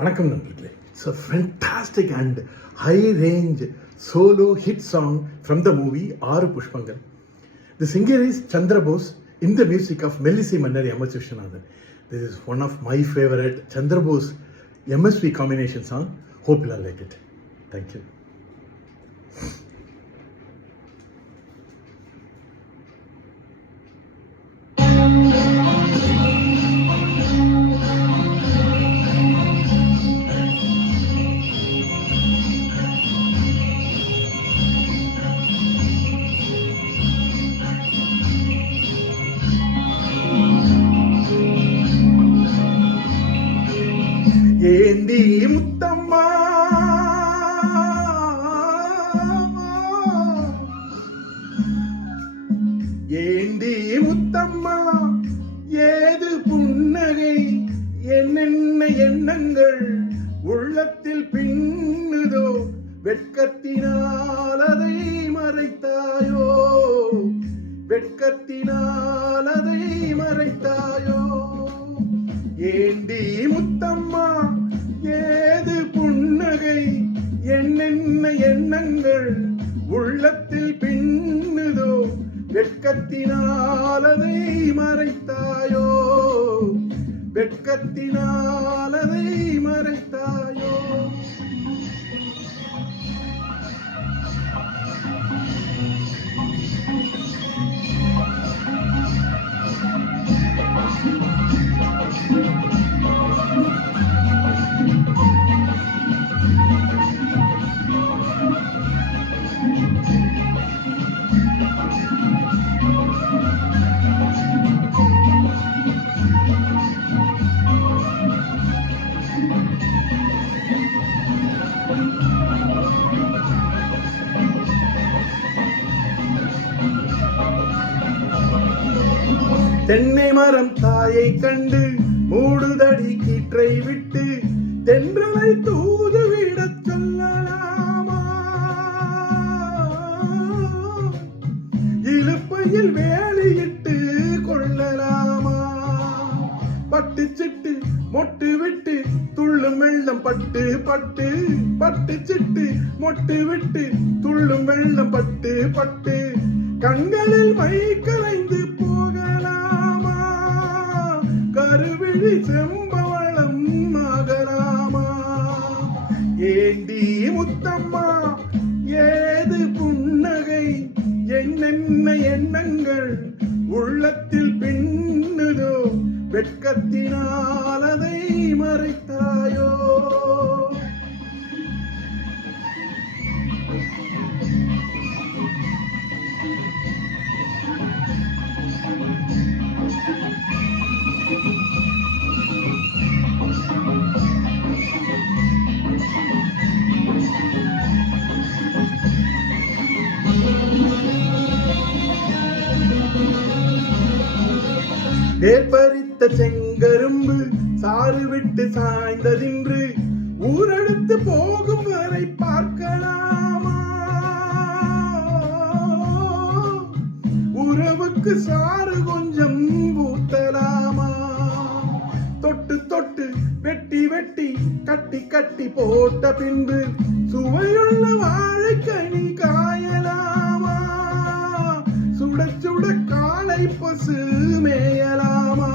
வணக்கம் நண்பர்களே. It's a fantastic and high-range solo hit song from the movie ஆறு புஷ்பங்கள். The singer is Chandra Bose in the music of Melisi Mannari M.S. Vishwanathan. This is one of my favorite Chandra Bose MSV combination song. Hope you all like it. Thank you. ஏந்தி முத்தம்மா ஏந்தி முத்தம்மா ஏது புன்னகை என்னென்ன எண்ணங்கள் உள்ளத்தில் பின்னுதோ வெட்கத்தினால் அதை மறைத்தாயோ வெட்கத்தினால் அதை மறைத்தாயோ ஏந்தி முத்தம்மா ஏது புன்னகை என்னென்ன எண்ணங்கள் உள்ளத்தில் பின்னுதோ வெட்கத்தினால் அதை மறைத்தாயோ வெட்கத்தினால் அதை மறைத்தாயோ தென்னை மரம் தாயை கண்டு மூடுதடி கீற்றை விட்டு தென்றலை தூது விடச் சொல்லலாமா இழுப்பையில் வேலையிட்டு கொள்ளலாமா பட்டு சிட்டு மொட்டு விட்டு துள்ளும் வெள்ளம் பட்டு பட்டு பட்டு சிட்டு மொட்டு விட்டு துள்ளும் வெள்ளம் பட்டு பட்டு கண்களில் மை கலைந்து போகலாமா கருவிழி செம்பவளம் ஆகலாமா ஏந்தி முத்தம்மா ஏது புன்னகை என்னென்ன எண்ணங்கள் உள்ளத்தில் பின்னுதோ வெட்கத்தினால் அதை மறைத்தாயோ தேர்பறித்த செங்கரும்பு சாறு விட்டு சாய்ந்ததின்று ஊரெடுத்து போகும் வரை பார்க்கலாமா உறவுக்கு சாறு கொஞ்சம் ஊத்தலாமா தொட்டு தொட்டு வெட்டி வெட்டி கட்டி கட்டி போட்ட பின்பு சுவையுள்ள வாழைக்கனி காயலாமா சுட சுட காளை பசு மேயலாமா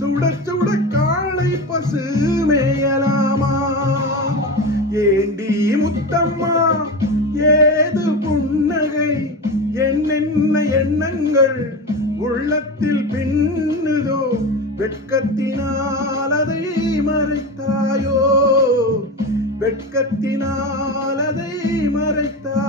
சுட சுட காளை பசு மேயலாமா ஏந்தி முத்தம்மா ஏது புன்னகை என்னென்ன எண்ணங்கள் உள்ளத்தில் பின்னுதோ வெட்கத்தினால் அதை மறைத்தாயோ வெட்கத்தினால் அதை மறைத்தாயோ